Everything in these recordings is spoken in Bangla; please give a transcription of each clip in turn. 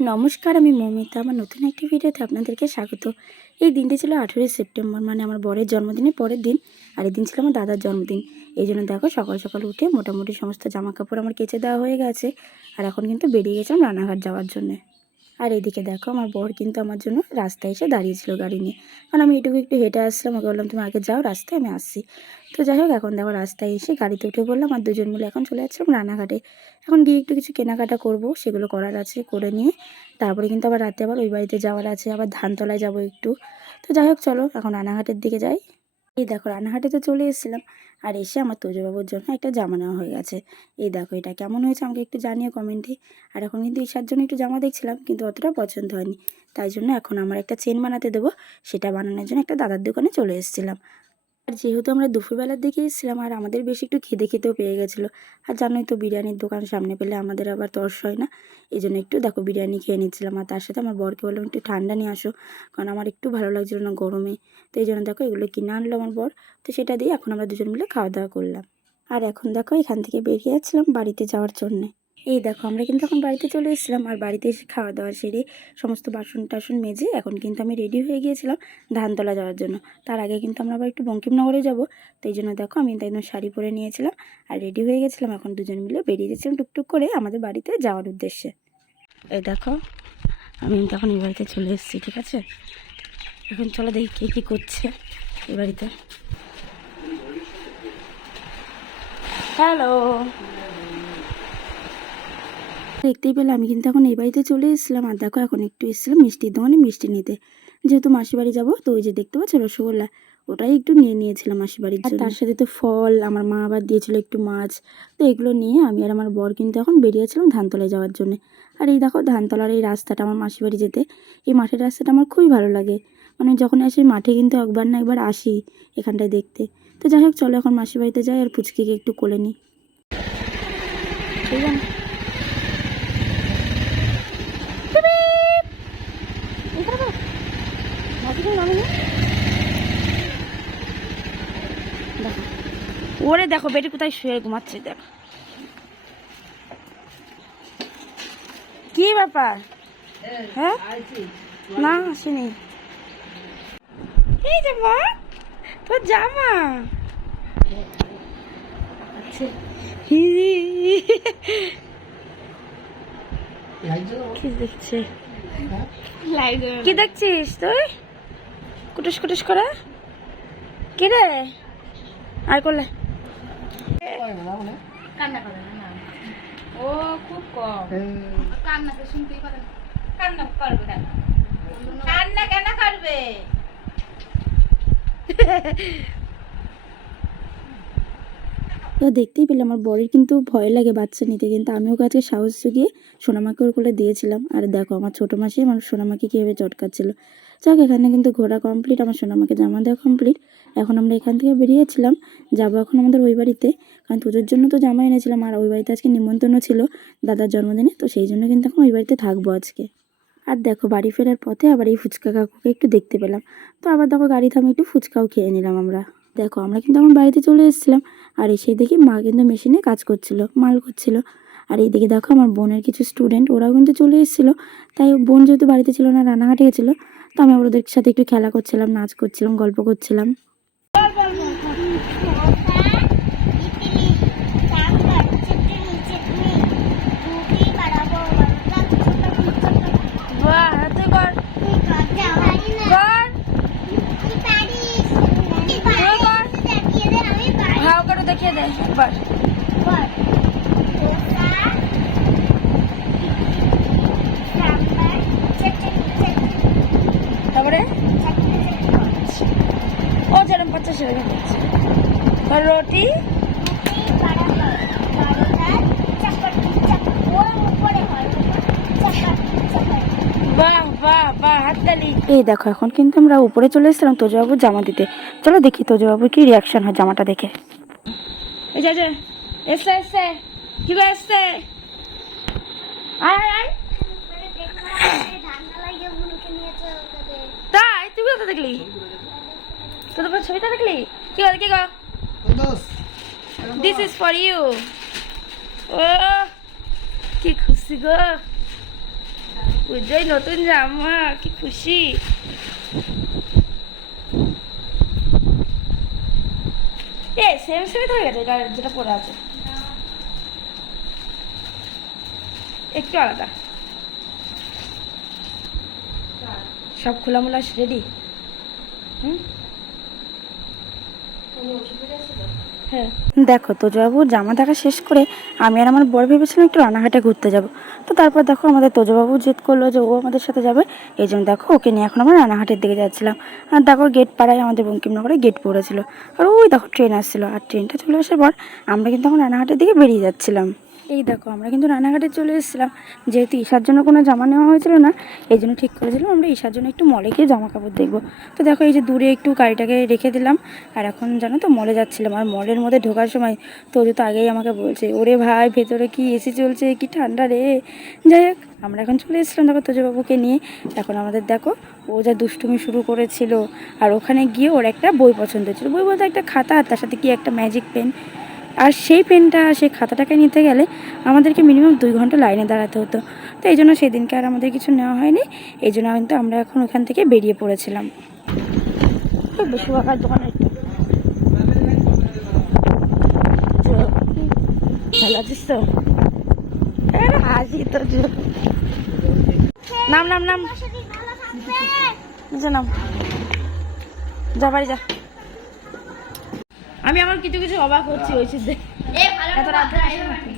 নমস্কার, আমি মৌমিতা। আমার নতুন একটি ভিডিওতে আপনাদেরকে স্বাগত। এই দিনটি ছিল 18ই সেপ্টেম্বর, মানে আমার বরের জন্মদিনের পরের দিন। আর এই দিন ছিল আমার দাদার জন্মদিন। এই জন্য দেখো সকাল সকাল উঠে মোটামুটি সমস্ত জামা কাপড় আমার কেচে দেওয়া হয়ে গেছে। আর এখন কিন্তু বেরিয়ে গেছিলাম রানাঘাট যাওয়ার জন্যে। আর এইদিকে দেখো আমার বর কিন্তু আমার জন্য রাস্তায় এসে দাঁড়িয়েছিল গাড়ি নিয়ে, কারণ আমি এটুকু একটু হেঁটে আসছিলাম। ওকে বললাম তুমি আগে যাও রাস্তায়, আমি আসছি। তো যাই হোক, এখন দেখো রাস্তায় এসে গাড়িতে উঠে বললাম, আর দুজন মিলে এখন চলে যাচ্ছিলাম রানাঘাটে। এখন গিয়ে একটু কিছু কেনাকাটা করব, সেগুলো করার আছে, করে নিয়ে তারপরে কিন্তু আবার রাতে আবার ওই বাড়িতে যাওয়ার আছে, আবার ধানতলায় যাব একটু। তো যাই হোক, চলো এখন রানাঘাটের দিকে যাই। এই দেখো রানাঘাটে তো চলে এসেছিলাম। আর এসে আমার তোজবাবুর জন্য একটা জামা নেওয়া হয়ে গেছে। এই দেখো এটা কেমন হয়েছে আমাকে একটু জানিও কমেন্টে। আর এখন কিন্তু ঈশার জন্য একটু জামা দেখছিলাম, কিন্তু অতটা পছন্দ হয়নি। তাই জন্য এখন আমার একটা চেন বানাতে দেবো, সেটা বানানোর জন্য একটা দাদার দোকানে চলে এসেছিলাম। আর যেহেতু আমরা দুপুরবেলার দিকে এসেছিলাম, আর আমাদের বেশ একটু খেতেও পেয়ে গেছিলো। আর জানোই তো বিরিয়ানির দোকান সামনে পেলে আমাদের আবার তর্স হয় না। এই জন্য একটু দেখো বিরিয়ানি খেয়ে নিচ্ছিলাম। আর তার সাথে আমার বরকে বললাম একটু ঠান্ডা নিয়ে আসো, কারণ আমার একটু ভালো লাগছিলো না গরমে। তো এই জন্য দেখো এগুলো কিনে আনলো আমার বর। তো সেটা দিয়ে এখন আমরা দুজন মিলে খাওয়া দাওয়া করলাম। আর এখন দেখো এখান থেকে বেরিয়ে যাচ্ছিলাম বাড়িতে যাওয়ার জন্যে। এই দেখো আমরা কিন্তু এখন বাড়িতে চলে এসেছিলাম। আর বাড়িতে এসে খাওয়া দাওয়া সেরে সমস্ত বাসন টাসন মেজে এখন কিন্তু আমি রেডি হয়ে গিয়েছিলাম ধানতলা যাওয়ার জন্য। তার আগে কিন্তু আমরা আবার একটু বঙ্কিমনগরে যাব। তো এই জন্য দেখো আমি একদম শাড়ি পরে নিয়েছিলাম আর রেডি হয়ে গেছিলাম। এখন দুজন মিলে বেরিয়ে যাচ্ছিলাম টুকটুক করে আমাদের বাড়িতে যাওয়ার উদ্দেশ্যে। এই দেখো আমি কিন্তু এখন এই বাড়িতে চলে এসেছি, ঠিক আছে? এখন চলো দেখি কে কী করছে এই বাড়িতে। হ্যালো, দেখতেই পেলে আমি কিন্তু এখন এই বাড়িতে চলে এসেছিলাম। আর দেখো এখন একটু এসেছিলাম মিষ্টির দোকানে মিষ্টি নিতে, যেহেতু মাসির বাড়ি যাবো। তো ওই যে দেখতে পাচ্ছ রসগোল্লা, ওটাই একটু নিয়ে নিয়েছিলাম মাসির বাড়ির জন্য। তার সাথে তো ফল, আমার মা আবার দিয়েছিল একটু মাছ। তো এগুলো নিয়ে আমি আর আমার বর কিন্তু এখন বেরিয়েছিলাম ধানতলায় যাওয়ার জন্য। আর এই দেখো ধানতলার এই রাস্তাটা, আমার মাসির বাড়ি যেতে এই মাঠের রাস্তাটা আমার খুবই ভালো লাগে। মানে যখন আসি মাঠে কিন্তু একবার না একবার আসি এখানটায় দেখতে। তো যাই হোক, চলো এখন মাসির বাড়িতে যাই আর পুচকিকে একটু কোলে নিই, ঠিক আছে? ওরে দেখো বেটি কোথায় শুয়ে ঘুমাচ্ছে, দেখো কি ব্যাপার। হ্যাঁ না আসেনি। এই যে মা, তোর জামা কি দেখছে, কি দেখছিস তুই কুটুস কুটুস করে? কি রে আর করলে কান্না করে না? ও খুব কম কান্না তো শুনতেই পারে না। কান্না করবে না, কান্না কেন করবে? তো দেখতেই পেলে আমার বরের কিন্তু ভয় লাগে বাচ্চা নিতে, কিন্তু আমি ওকে আজকে সাহস জুগিয়ে সোনামাকে ওর কোলে দিয়েছিলাম। আর দেখো আমার ছোটো মাসি আমার সোনামাকে কীভাবে চটকাচ্ছিল। যাক, এখানে কিন্তু ঘোরা কমপ্লিট, আমার সোনামাকে জামা দেওয়া কমপ্লিট। এখন আমরা এখান থেকে বেরিয়েছিলাম, যাবো এখন আমাদের ওই বাড়িতে, কারণ তোদের জন্য তো জামা এনেছিলাম। আর ওই বাড়িতে আজকে নিমন্ত্রণ ছিল দাদার জন্মদিনে, তো সেই জন্য কিন্তু এখন ওই বাড়িতে থাকবো আজকে। আর দেখো বাড়ি ফেরার পথে আবার এই ফুচকা কাকুকে একটু দেখতে পেলাম। তো আবার দেখো গাড়ি থামে একটু ফুচকাও খেয়ে নিলাম আমরা। দেখো আমরা কিন্তু আমার বাড়িতে চলে এসেছিলাম। আর এসে দেখি মা কিন্তু মেশিনে কাজ করছিল, মাল করছিল। আর এইদিকে দেখো আমার বোনের কিছু স্টুডেন্ট, ওরাও কিন্তু চলে এসেছিলো। তাই বোন যেহেতু বাড়িতে ছিল না, রানাঘাটে গেছিলো, তো আমি ওদের সাথে একটু খেলা করছিলাম, নাচ করছিলাম, গল্প করছিলাম। দেখিয়ে দে একবার। তারপরে ও যেরকম পাচ্ছে সেরকম পাচ্ছে। রুটি বাহ বাহ বাহ, হাততালি। এই দেখো এখন কিন্তু আমরা উপরে চলে এসেছিলাম তোজবাবুর জামা দিতে। চলো দেখি তোজবাবুর কি রিয়াকশন হয় জামাটা দেখে। এই যে এসে এসে কি এসছে, আয় আয়। তাই তুই কোথা দেখলি? তোর ছবিটা দেখলি? কি বল কি গো? This is for you. ও কি খুশি গো। পুজোয় নতুন জামা, কি খুশি। এ সেম সেমই হয়ে গেছে, এটা যেটা পরে আছে একটু আলাদা। সব খোলামোলা রেডি। হ্যাঁ দেখো তোজবাবুর জামা দেখা শেষ করে আমি আর আমার বর ভেবেছিলাম একটু রানাঘাটে ঘুরতে যাব। তো তারপর দেখো আমাদের তোজবাবু জেদ করলো যে ও আমাদের সাথে যাবে, এই জন্য দেখো ওকে নিয়ে এখন আমরা রানাঘাটের দিকে যাচ্ছিলাম। আর দেখো গেট পাড়ায় আমাদের বঙ্কিমনগরে গেট পড়েছিল, আর ওই দেখো ট্রেন আসছিলো, আর ট্রেনটা চলে আসার পর আমরা কিন্তু এখন রানাঘাটের দিকে বেরিয়ে যাচ্ছিলাম। এই দেখো আমরা কিন্তু রানাঘাটে চলে এসেছিলাম, যেহেতু ঈশার জন্য কোনো জামা নেওয়া হয়েছিল না, এই জন্য ঠিক করেছিলাম আমরা ঈশার জন্য একটু মলে গিয়ে জামা কাপড় দেখবো। তো দেখো এই যে দূরে একটু গাড়িটাকে রেখে দিলাম, আর এখন জানো তো মলে যাচ্ছিলাম। আর মলের মধ্যে ঢোকার সময় তোজো তো আগেই আমাকে বলছে, ওরে ভাই ভেতরে কি এসি চলছে, কি ঠান্ডা রে। যাই হোক আমরা এখন চলে এসেছিলাম দেখো তোজবাবুকে নিয়ে। এখন আমাদের দেখো ও যা দুষ্টুমি শুরু করেছিল, আর ওখানে গিয়ে ওর একটা বই পছন্দ হয়েছিল, বই বলতে একটা খাতা, আর তার সাথে কি একটা ম্যাজিক পেন। আর সেই পেনটা সেই খাতাটাকে নিতে গেলে আমাদেরকে মিনিমাম 2 ঘন্টা লাইনে দাঁড়াতে হতো। তো এই জন্য সেদিনকে আর আমাদের কিছু নেওয়া হয়নি, এই জন্য কিন্তু আমরা এখন ওখান থেকে বেরিয়ে পড়েছিলাম। বেশি বাঁকার দোকানে ভালো আছিস তো? হাসি তো নাম নাম নাম নাম, যা বাড়ি যা। আমি আমার কিছু কিছু অবাক হচ্ছি ওই সিদ্ধে এত রাত্রে আসে নাকি।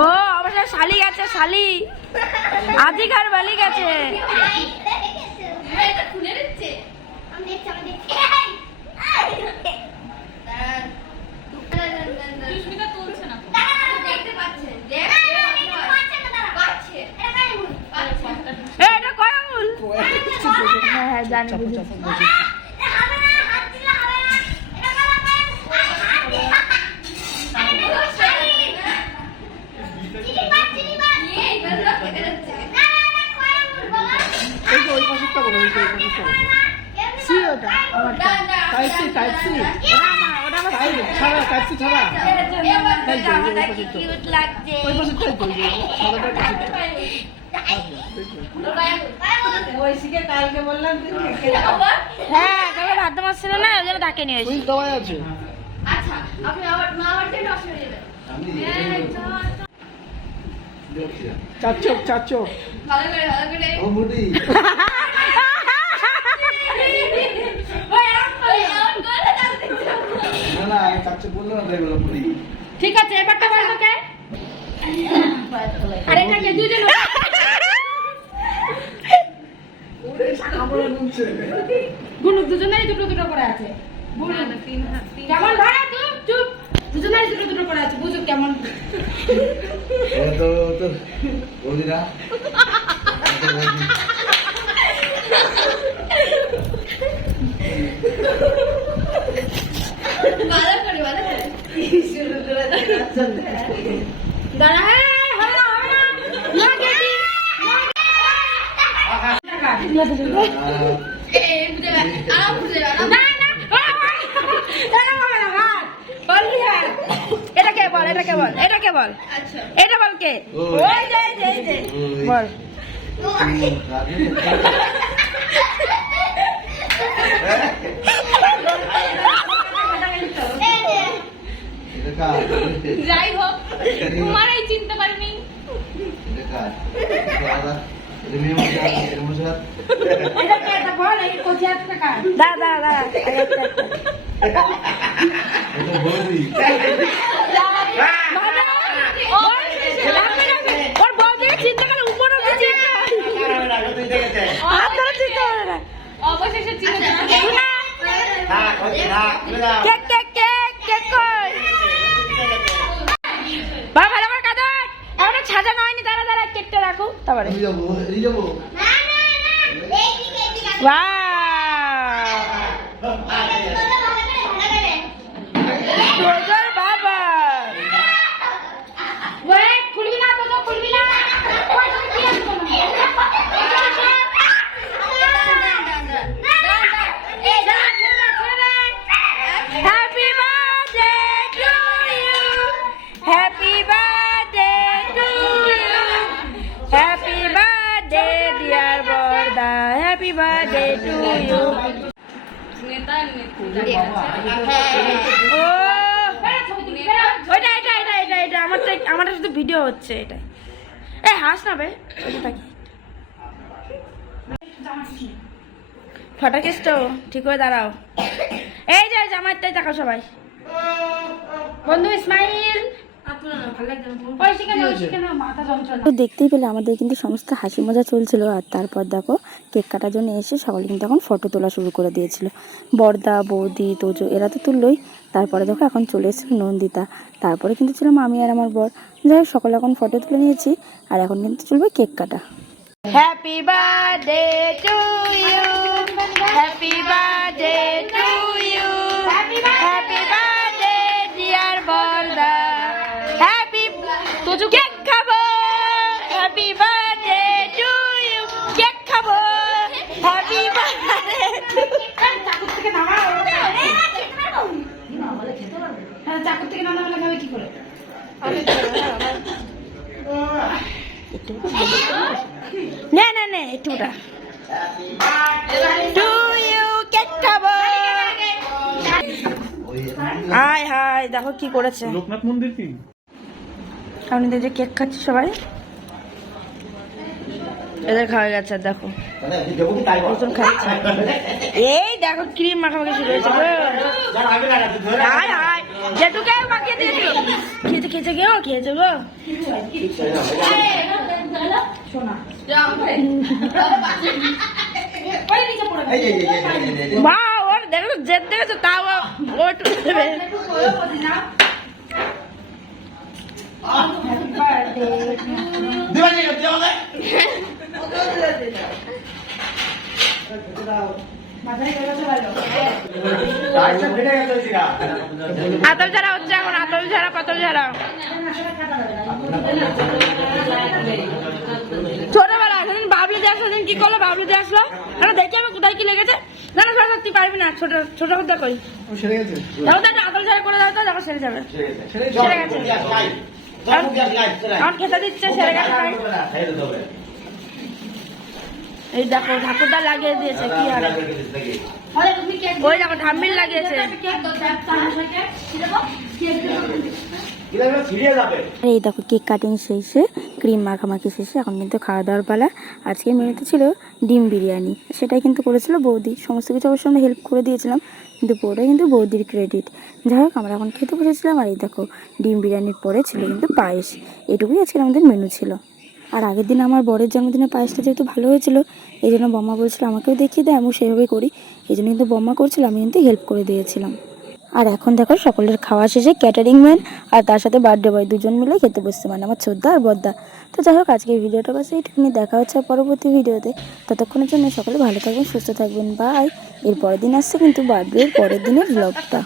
ও আমার সাথে শালি গেছে, শালি আধিকার বালি গেছে। এটা কয় আঙুল? হ্যাঁ হ্যাঁ জানি, বুঝেছি। হ্যাঁ কালকে ভাদ্র মাস ছিল না, ওই জন্য ডাকে নিয়ে এসেছি। চাচক চাচক ঠিক আছে এবারটা বল তোকে। আরে এটাকে দুজন গুলো দুজনেরই দুটো দুটো করে আছে। কেমন ধরে চুপ চুপ, দুজনেরই দুটো দুটো করে আছে, বুঝো কেমন। এটাকে বল, এটাকে বল, এটাকে বল, এটা বল কে বল। যাই হোক তোমারই চিনতে পারিনি। দাঁড়া দাঁড়া দাঁড়া, ওর বউ দিকে চিন্তা করে উপরে অবশেষে চিনতে কেক কেক কেক কেক কই বাবা, ভালো করে কাঁদো, এখনো সাজানো হয়নি, দাঁড়া দাঁড়া কেকটা রাখো তারপরে। বাবা খুলবি না তো, খুলবি না। Happy birthday to you. Happy birthday to you. Happy birthday dear বর্দা, হ্যাপি বার্থডে টু ইউ। নেতা ও ওইটা এটা এটা এটা এটা আমার শুধু ভিডিও হচ্ছে এটা। এই হাস না বে, ওইটা থাকি ফটাকেস তো ঠিক হয়ে দাঁড়াও। এই যে জামাইটাই তাকাও সবাই। বন্ধু ইসমাইল তো দেখতেই পেলে আমাদের কিন্তু সমস্ত হাসি মজা চলছিল। আর তারপর দেখো কেক কাটার জন্য এসে সকলে কিন্তু এখন ফটো তোলা শুরু করে দিয়েছিল। বর্দা, বৌদি, তোজো এরা তো তুললোই। তারপরে দেখো এখন চলে এসেছিল নন্দিতা, তারপরে কিন্তু ছিলাম আমি আর আমার বর। যাই হোক সকলে এখন ফটো তুলে নিয়েছি আর এখন কিন্তু চলবে কেক কাটা। Happy birthday to you, happy birthday to you, happy birthday dear বর্দা, হ্যাপি তোজো কেক খাবো, happy birthday to you, cake খাবো, হ্যাপি বার্থডে। চাকুর থেকে নামাও, চাকুর থেকে নামালে খাবে কি করে? না না না একটুটা টু ইউ, কেক খাবো। হাই হাই দেখো কি করেছে লোকনাথ মন্দির কি সামনে দিয়ে যে কেক খাচ্ছে সবাই, এদের খাওয়া গেছে। আর দেখো নতুন খাচ্ছে, এই দেখো ক্রিম মাখামাখি শুরু হয়েছে গো। হাই হাই যেটুকু মাখিয়ে দিয়েছিল, খেয়েছে খেয়েছে গো, খেয়েছে গো। মা ওর দেখো জেদ দেখেছো, তাও ও একটু দেবে। আতল ঝাড়া হচ্ছে এখন, আতল ঝাড়া পাতল ঝাড়া। ছোটবেলা সেদিন বাবলু দিয়ে আসলো, কি করলো বাবলু দিয়ে আসলো, দেখি আমি কোথায় কি লেগেছে। না না সত্যি পারবি না, ছোট ছোট করতে করি। দেখো তো আতল ঝাড়া করে দাও তো, দেখো সেরে যাবে। সেরে গেছে এখন খেতে দিচ্ছে, সেরে গেছে। এই দেখো ঠাকুরটা লাগিয়ে দিয়েছে, কি আর ওই দেখো ঠাম্মিল লাগিয়েছে। এই দেখো কেক কাটিং শেষে, ক্রিম মাখামাখি শেষে এখন কিন্তু খাওয়া দাওয়ার পালা। আজকে মেনুতে ছিল ডিম বিরিয়ানি, সেটাই কিন্তু করেছিল বৌদি। সমস্ত কিছু অবশ্য আমরা হেল্প করে দিয়েছিলাম, কিন্তু পুরোটাই কিন্তু বৌদির ক্রেডিট। যাই হোক আমরা এখন খেতে বসেছিলাম। আর এই দেখো ডিম বিরিয়ানির পরে ছিল কিন্তু পায়েস। এটুকুই আজকে আমাদের মেনু ছিল। আর আগের দিন আমার বরের জন্মদিনে পায়েসটা যেহেতু ভালো হয়েছিল, এই জন্য বম্মা বলছিল আমাকেও দেখিয়ে দেয়, আমিও সেভাবেই করি। এই জন্য কিন্তু বম্মা করছিল, আমি কিন্তু হেল্প করে দিয়েছিলাম। আর এখন দেখো সকলের খাওয়া শেষে ক্যাটারিং ম্যান আর তার সাথে বার্থডে বয় দুজন মিলে খেতে বসছে, মানে আমার ছোদ্দা আর বদ্দা। তো যাই হোক আজকের ভিডিওটা বাস এইটুকুনি, দেখা হচ্ছে পরবর্তী ভিডিওতে। ততক্ষণের জন্য সকলে ভালো থাকবেন, সুস্থ থাকবেন, বাই। এর পরের দিন আসছে কিন্তু বার্থডের পরের দিনের ব্লগটা।